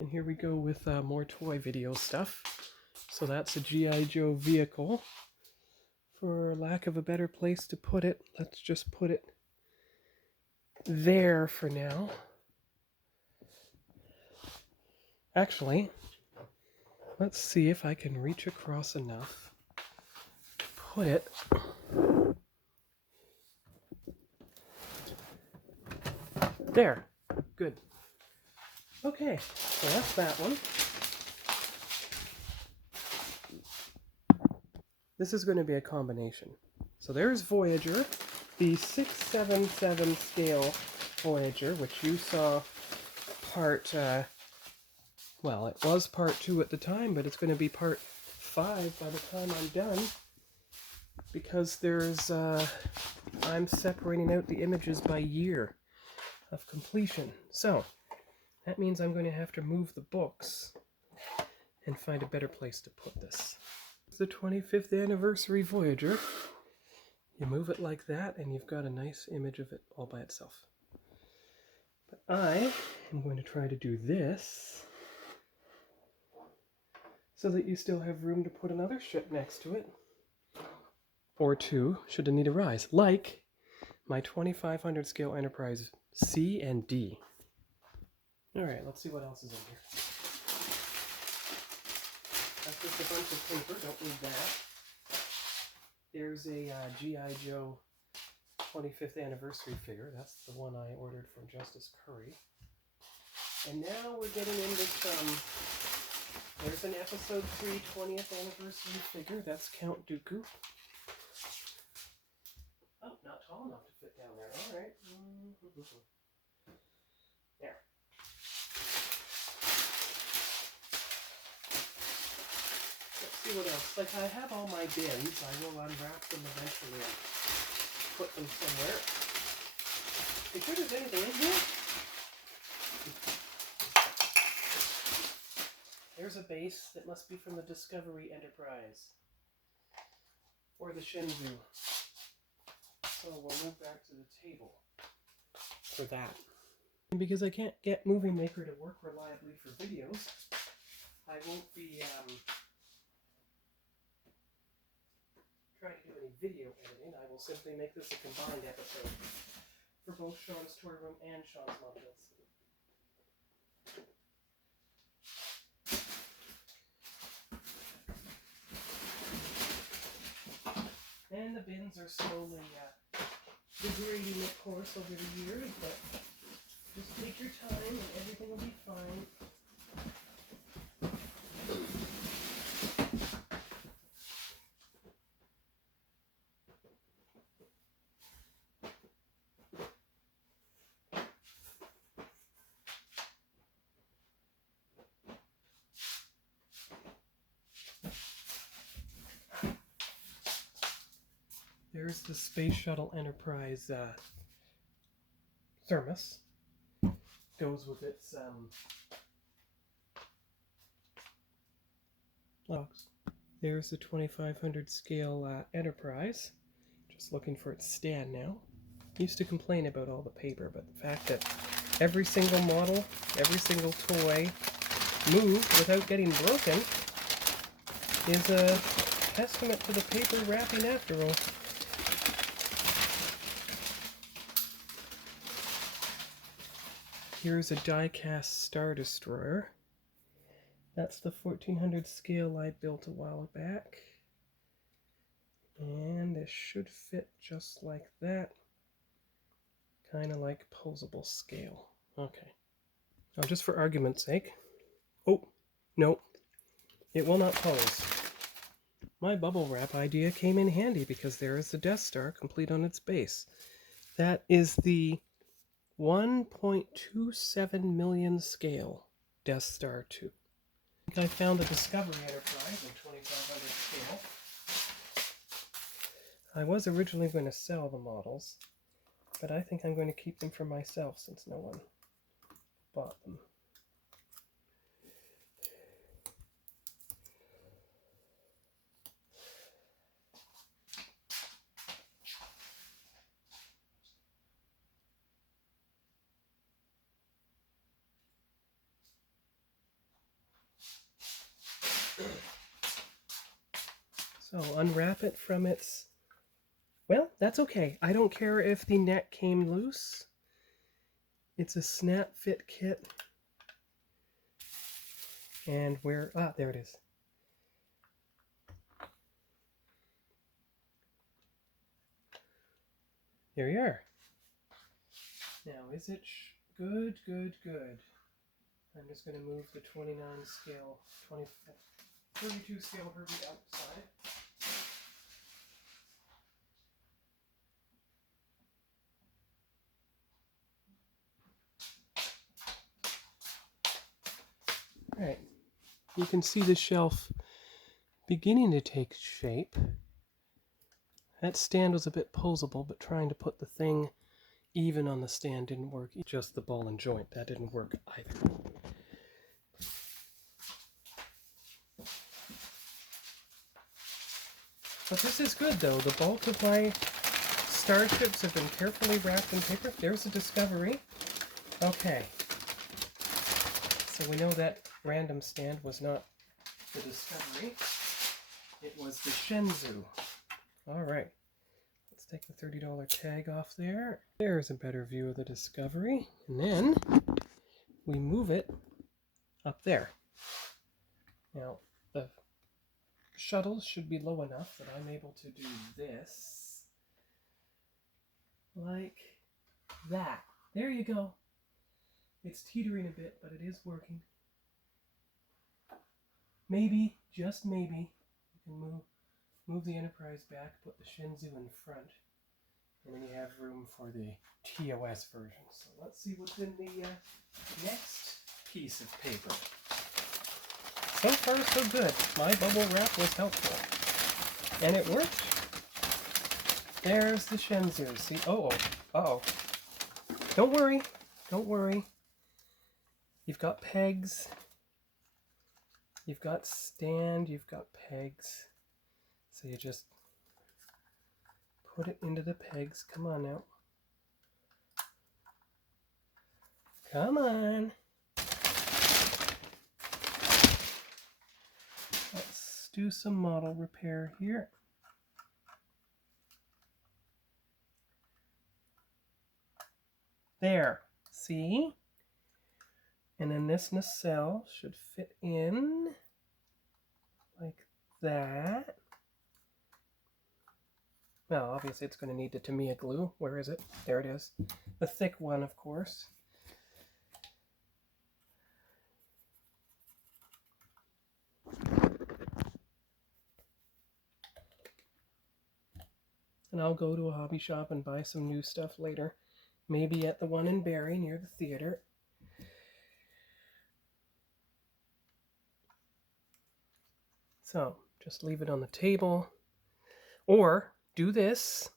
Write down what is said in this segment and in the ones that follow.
And here we go with more toy video stuff. So that's a G.I. Joe vehicle. For lack of a better place to put it, let's just put it there for now. Actually, let's see if I can reach across enough to put it there. Good. Okay, so that's that one. This is going to be a combination. So there's Voyager, the 677 scale Voyager, which you saw part, well, it was part 2 at the time, but it's going to be part 5 by the time I'm done, because there's, I'm separating out the images by year of completion. So that means I'm going to have to move the books and find a better place to put this. The 25th anniversary Voyager. You move it like that and you've got a nice image of it all by itself. But I am going to try to do this so that you still have room to put another ship next to it. Or two, should the need arise, like my 2500 scale Enterprise C and D. Alright, let's see what else is in here. That's just a bunch of paper, don't need that. There's a G.I. Joe 25th anniversary figure. That's the one I ordered from Justice Curry. And now we're getting into some... There's an Episode 3 20th anniversary figure. That's Count Dooku. Oh, not tall enough to fit down there. Alright. There. Let's see what else. Like, I have all my bins. I will unwrap them eventually and put them somewhere. Be sure there's anything in here. There's a base that must be from the Discovery Enterprise. Or the Shenzhou. So we'll move back to the table for that. And because I can't get Movie Maker to work reliably for videos, I won't be trying to do any video editing. I will simply make this a combined episode for both Sean's Toy Room and Sean's Modules. And the bins are slowly degrading, of course, over the years, but just take your time and everything will be fine. There's the Space Shuttle Enterprise thermos. Goes with its box. There's the 2500 scale Enterprise. Just looking for its stand now. Used to complain about all the paper, but the fact that every single model, every single toy moved without getting broken is a testament to the paper wrapping after all. Here's a die-cast Star Destroyer. That's the 1400 scale I built a while back. And this should fit just like that. Kind of like posable scale. Okay. Now just for argument's sake. Oh, no. It will not pose. My bubble wrap idea came in handy because there is the Death Star complete on its base. That is the 1.27 million scale Death Star 2. I found the Discovery Enterprise in 2500 scale. I was originally going to sell the models, but I think I'm going to keep them for myself since no one bought them. So unwrap it from its... Well, that's okay. I don't care if the neck came loose. It's a snap fit kit. And where... Ah, there it is. There you are. Now, is it good, good, good? I'm just going to move the 29 scale, 32 scale Herbie outside. Alright, you can see the shelf beginning to take shape. That stand was a bit posable, but trying to put the thing even on the stand didn't work. Just the ball and joint, that didn't work either. But this is good though. The bulk of my starships have been carefully wrapped in paper. There's a Discovery. Okay. So we know that random stand was not the Discovery. It was the Shenzhou. Alright. Let's take the $30 tag off there. There's a better view of the Discovery. And then we move it up there. Now, the shuttle should be low enough that I'm able to do this. Like that. There you go. It's teetering a bit, but it is working. Maybe, just maybe, you can move the Enterprise back, put the Shenzhou in front, and then you have room for the TOS version. So let's see what's in the next piece of paper. So far, so good. My bubble wrap was helpful. And it worked. There's the Shenzhou. See? Uh-oh. Don't worry. Don't worry. You've got pegs. You've got stand. You've got pegs. So you just put it into the pegs. Come on now. Come on. Let's do some model repair here. There. See? And then this nacelle should fit in like that. Well, obviously it's going to need the Tamiya glue. Where is it? There it is. The thick one, of course. And I'll go to a hobby shop and buy some new stuff later. Maybe at the one in Barrie near the theater. So, just leave it on the table. Or do this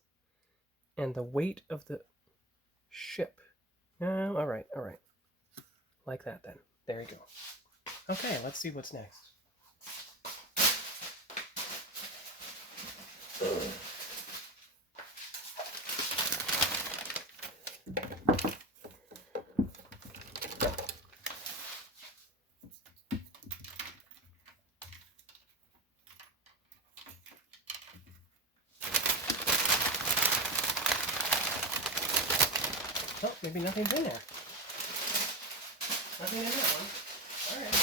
and the weight of the ship. No, all right. Like that then. There you go. Okay, let's see what's next. Oh, maybe nothing's in there. Nothing in that one. All right.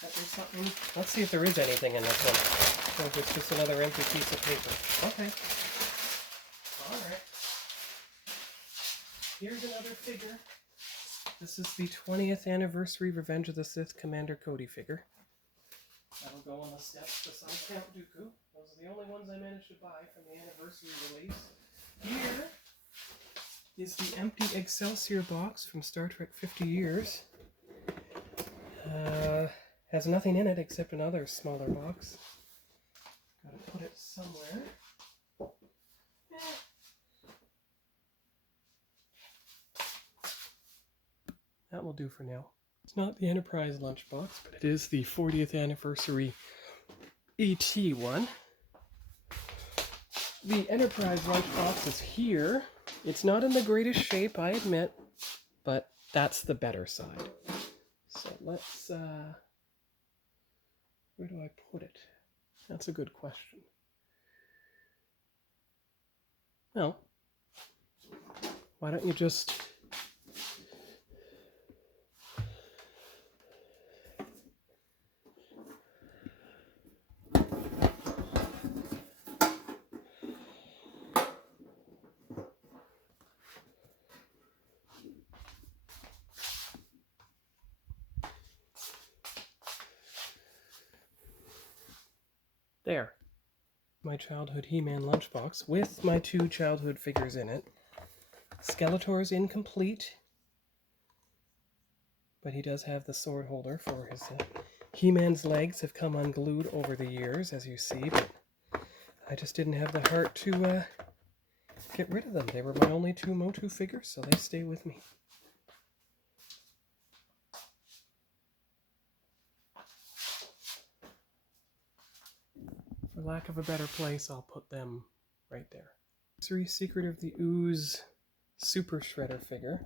But there's something. Let's see if there is anything in this one. Or if it's just another empty piece of paper. Okay. All right. Here's another figure. This is the 20th anniversary Revenge of the Sith Commander Cody figure. That'll go on the steps beside Count Dooku. Those are the only ones I managed to buy from the anniversary release. Here is the empty Excelsior box from Star Trek 50 Years. Has nothing in it except another smaller box. Gotta put it somewhere. That will do for now. It's not the Enterprise lunchbox, but it is the 40th anniversary ET one. The Enterprise lunchbox is here. It's not in the greatest shape, I admit, but that's the better side. So let's, where do I put it? That's a good question. Well, why don't you just there. My childhood He-Man lunchbox with my 2 childhood figures in it. Skeletor's incomplete, but he does have the sword holder for his... He-Man's legs have come unglued over the years, as you see, but I just didn't have the heart to get rid of them. They were my only 2 Motu figures, so they stay with me. For lack of a better place, I'll put them right there. Secret of the Ooze Super Shredder figure.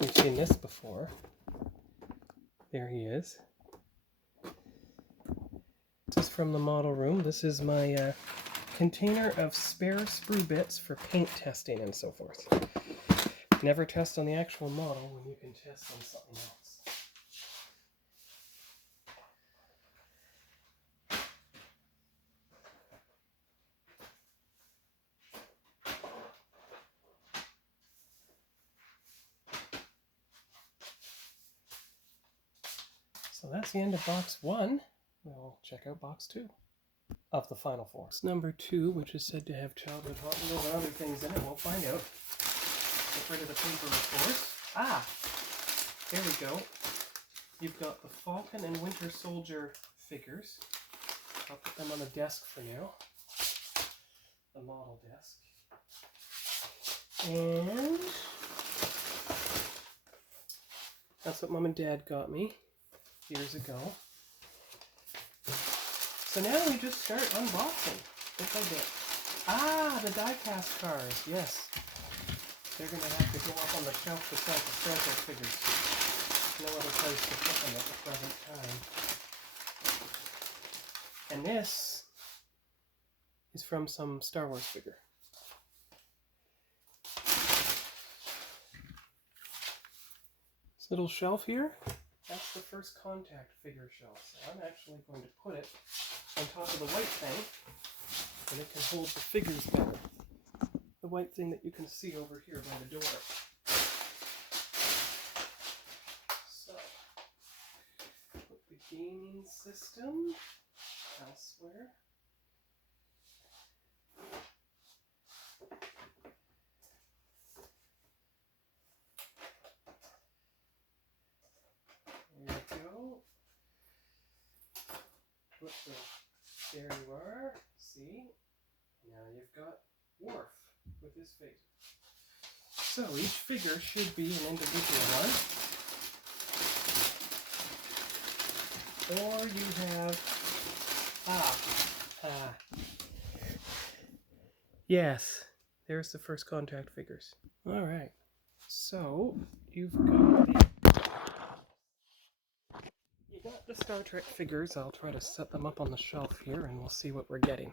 You've seen this before. There he is. This is from the model room. This is my container of spare sprue bits for paint testing and so forth. Never test on the actual model when you can test on something else. So that's the end of box 1. We'll check out box 2 of the final 4. Box number 2, which is said to have childhood Hot Wheels and other things in it. We'll find out. Get rid of the paper, of course. Ah! There we go. You've got the Falcon and Winter Soldier figures. I'll put them on the desk for now. The model desk. And that's what Mom and Dad got me years ago. So now we just start unboxing. If I did. Ah, the die-cast cars. Yes. They're going to have to go up on the shelf beside the Stratos figures. No other place to put them at the present time. And this is from some Star Wars figure. This little shelf here, that's the First Contact figure shelf. So I'm actually going to put it on top of the white thing, and it can hold the figures better. The white thing that you can see over here by the door. So, put the gaming system elsewhere. There you go. There you are. See? Now you've got Worf with his face. So each figure should be an individual one. Or you have... Yes, there's the First Contact figures. Alright, so you got the Star Trek figures. I'll try to set them up on the shelf here and we'll see what we're getting.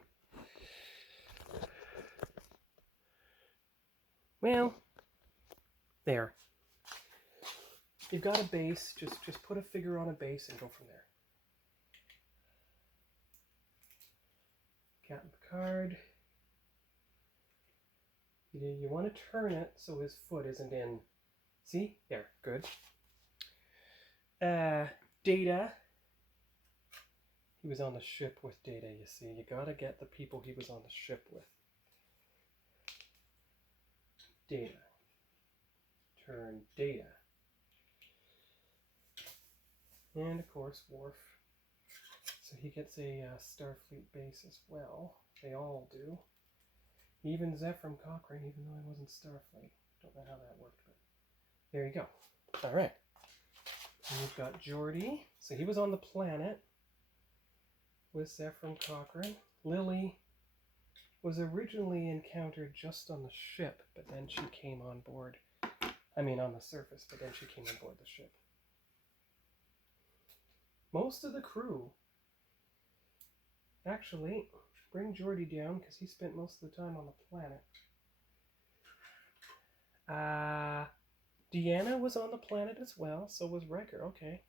Well, there. You've got a base, just put a figure on a base and go from there. Captain Picard. You want to turn it so his foot isn't in. See? There, good. Data. He was on the ship with Data, you see. You gotta get the people he was on the ship with. Data. Turn Data. And of course, Worf. So he gets a Starfleet base as well. They all do. Even Zephram Cochrane, even though he wasn't Starfleet. Don't know how that worked, but there you go. Alright. And we've got Geordi. So he was on the planet with Zephram Cochrane. Lily was originally encountered just on the ship, but then she came on board. I mean on the surface, but then she came on board the ship. most of the crew. Actually, bring Jordy down because he spent most of the time on the planet. Deanna was on the planet as well, so was Riker. Okay.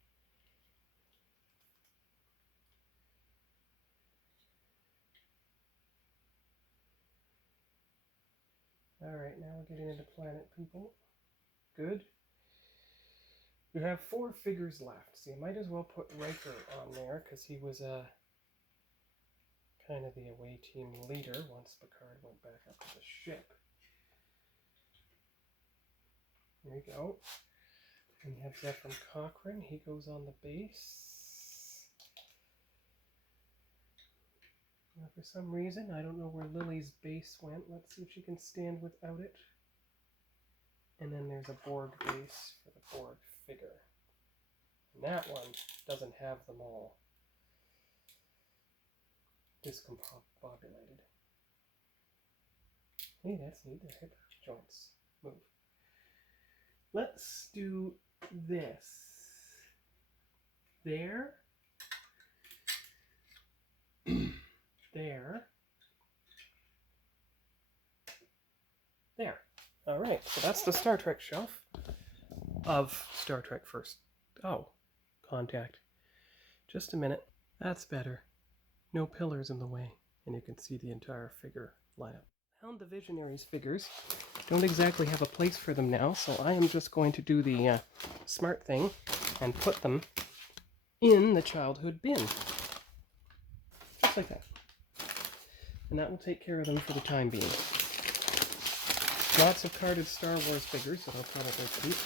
Alright, now we're getting into planet people. Good. You have 4 figures left, so you might as well put Riker on there, because he was kind of the away team leader once Picard went back up to the ship. There you go. And you have Zefram Cochrane, he goes on the base. Now for some reason, I don't know where Lily's base went. Let's see if she can stand without it. And then there's a Borg base for the Borg figure. And that one doesn't have them all discombobulated. Hey, that's neat. Their hip joints move. Let's do this. There. There. There. All right, so that's the Star Trek shelf of Star Trek First. Oh, Contact. Just a minute. That's better. No pillars in the way, and you can see the entire figure lineup. Found the Visionaries figures. Don't exactly have a place for them now, so I am just going to do the smart thing and put them in the childhood bin. Just like that. And that will take care of them for the time being. Lots of carded Star Wars figures that I'll probably keep.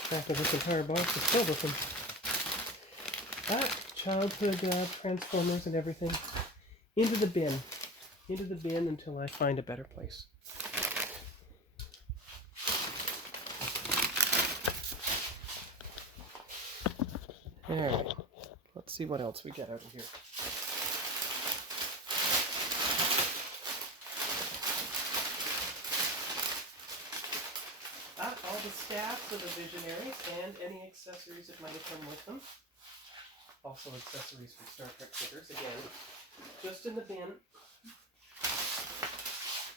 In fact, this entire box is filled with them. But childhood Transformers and everything into the bin. Into the bin until I find a better place. Alright, let's see what else we get out of here. All the staffs of the Visionaries and any accessories that might have come with them. Also accessories for Star Trek figures, again, just in the bin.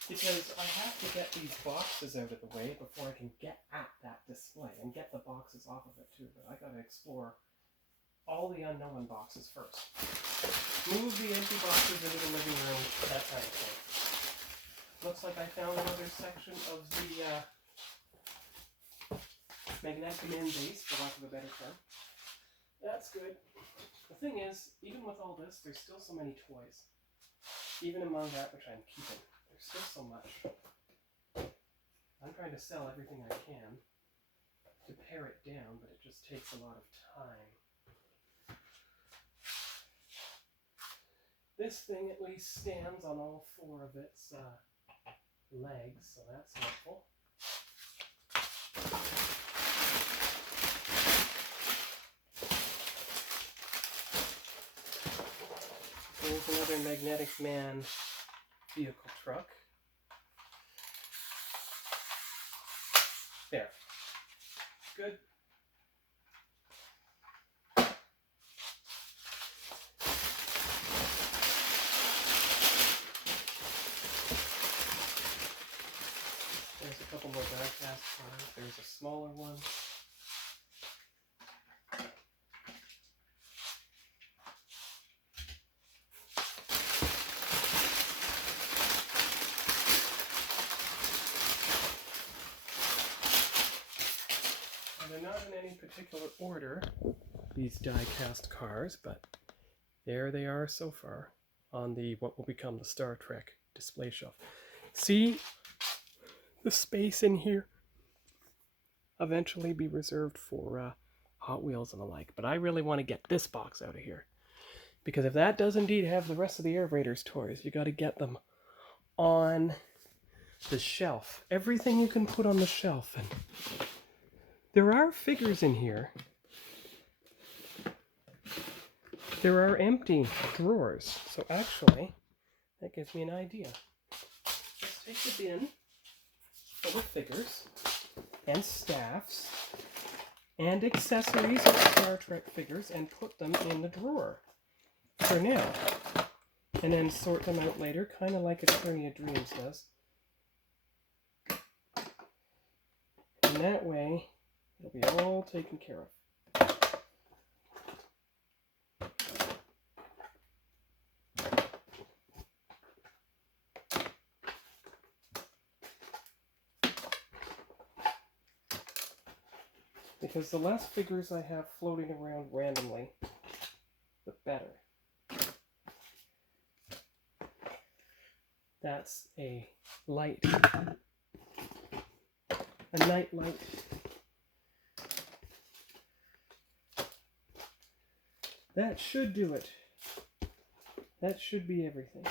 Because I have to get these boxes out of the way before I can get at that display and get the boxes off of it too. But I gotta explore all the unknown boxes first. Move the empty boxes into the living room, that kind of thing. Looks like I found another section of the Magnetic Man base, for lack of a better term. That's good. The thing is, even with all this, there's still so many toys. Even among that which I'm keeping, there's still so much. I'm trying to sell everything I can to pare it down, but it just takes a lot of time. This thing at least stands on all 4 of its legs, so that's helpful. There's another Magnetic Man vehicle truck. There. Good. There's a couple more die-cast cars. There's a smaller one. They're not in any particular order, these die-cast cars, but there they are so far on the what will become the Star Trek display shelf. See the space in here? Eventually be reserved for Hot Wheels and the like, but I really want to get this box out of here. Because if that does indeed have the rest of the Air Raiders toys, you got to get them on the shelf. Everything you can put on the shelf. And there are figures in here. There are empty drawers. So actually, that gives me an idea. Let's take the bin full of figures and staffs and accessories of Star Trek figures and put them in the drawer for now. And then sort them out later, kind of like Eternia Dreams does. And that way, it'll be all taken care of. Because the less figures I have floating around randomly, the better. That's a light. A night light. That should do it. That should be everything.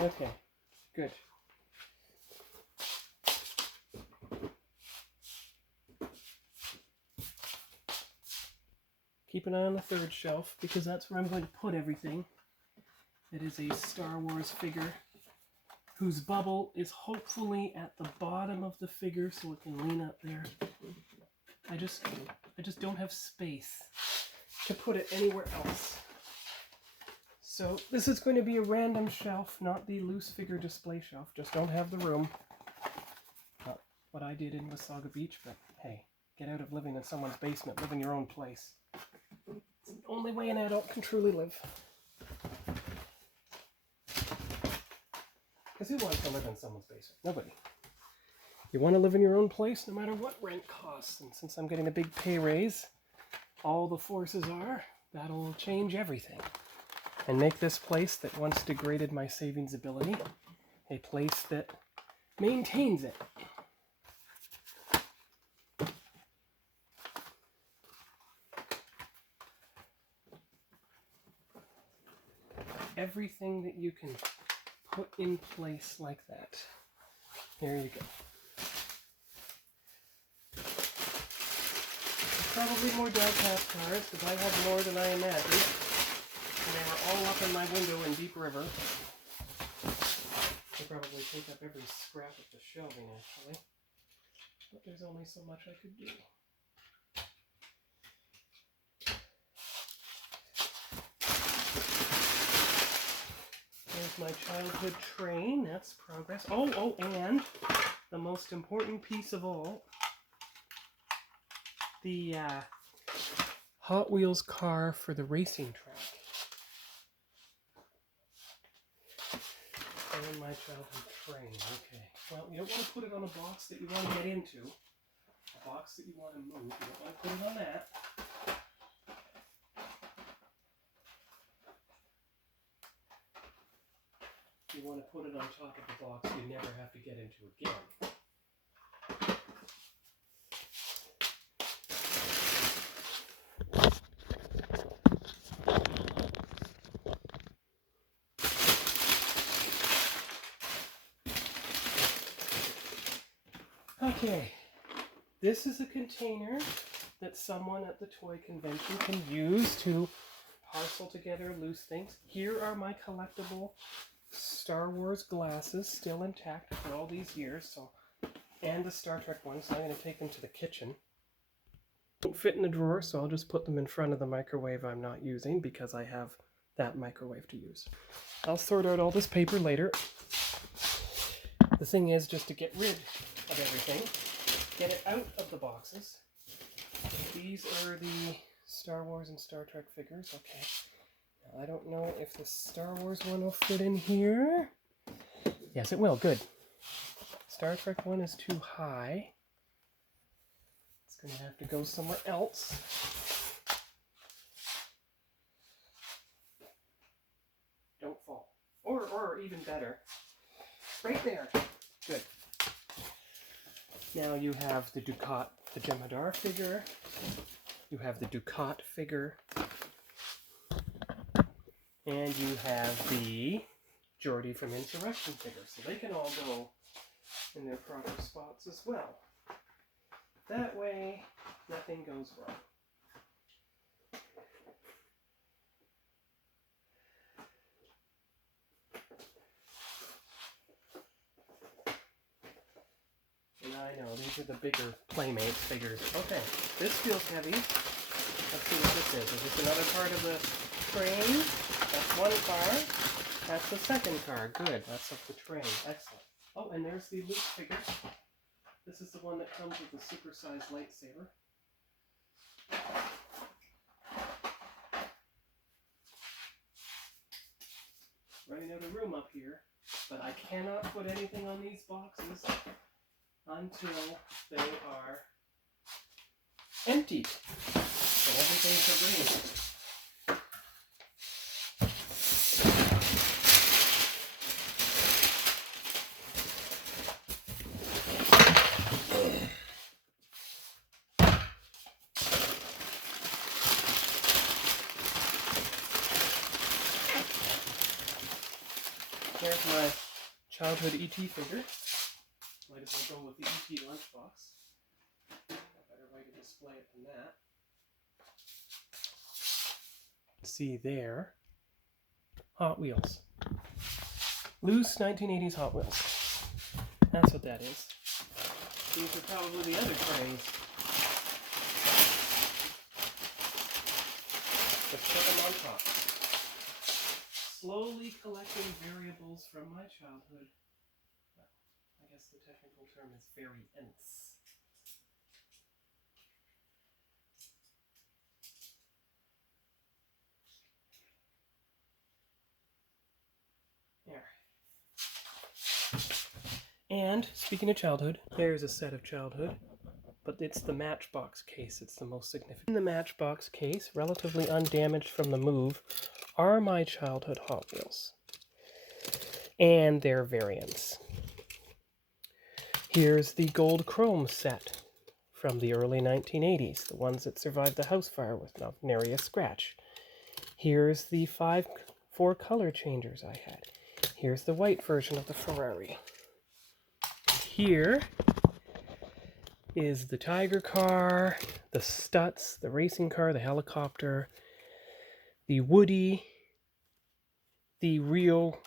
Okay, good. Keep an eye on the third shelf, because that's where I'm going to put everything. It is a Star Wars figure whose bubble is hopefully at the bottom of the figure so it can lean up there. I just don't have space to put it anywhere else. So this is going to be a random shelf, not the loose figure display shelf. Just don't have the room. Not what I did in Wasaga Beach, but hey, get out of living in someone's basement, live in your own place. It's the only way an adult can truly live. Because who wants to live in someone's basement? Nobody. You want to live in your own place no matter what rent costs. And since I'm getting a big pay raise, all the forces are, that'll change everything. And make this place that once degraded my savings ability a place that maintains it. Everything that you can put in place like that. There you go. Probably more die-cast cards, because I have more than I imagined. And they were all up in my window in Deep River. They probably take up every scrap of the shelving, actually. But there's only so much I could do. There's my childhood train. That's progress. Oh, and the most important piece of all, the Hot Wheels car for the racing track. And my childhood train. Okay. Well, you don't want to put it on a box that you want to get into. A box that you want to move. You don't want to put it on that. You want to put it on top of the box you never have to get into again. Okay, this is a container that someone at the toy convention can use to parcel together loose things. Here are my collectible Star Wars glasses, still intact after all these years, and the Star Trek ones, so I'm going to take them to the kitchen. Don't fit in the drawer, so I'll just put them in front of the microwave I'm not using because I have that microwave to use. I'll sort out all this paper later. The thing is just to get rid of everything, get it out of the boxes. These are the Star Wars and Star Trek figures. Okay. Now, I don't know if the Star Wars one will fit in here. Yes, it will. Good. Star Trek one is too high. It's going to have to go somewhere else. Don't fall. Or even better, right there. Good. Now you have the Dukat, the Jem'Hadar figure. You have the Dukat figure. And you have the Geordi from Insurrection figure. So they can all go in their proper spots as well. That way, nothing goes wrong. And I I know, these are the bigger Playmates figures. Okay, this feels heavy. Let's see what this is. Is this another part of the train? That's one car. That's the second car. Good, that's of the train. Excellent. Oh, and there's the Luke figure. This is the one that comes with the supersized lightsaber. Running out of room up here, but I cannot put anything on these boxes until they are emptied and everything's arranged. Here's my childhood E.T. figure. Might as well go with the E.T. lunchbox. A better way to display it than that. See there. Hot Wheels. Loose 1980s Hot Wheels. That's what that is. These are probably the other trains. Let's put them on top. Slowly collecting variables from my childhood. Well, I guess the technical term is variants. There. And speaking of childhood, there's a set of childhood, but it's the Matchbox case. It's the most significant. In the Matchbox case, relatively undamaged from the move, are my childhood Hot Wheels and their variants. Here's the gold chrome set from the early 1980s, the ones that survived the house fire with nary a scratch. Here's the 4 color changers I had. Here's the white version of the Ferrari. Here is the Tiger car, the Stutz, the racing car, the helicopter, the Woody, the real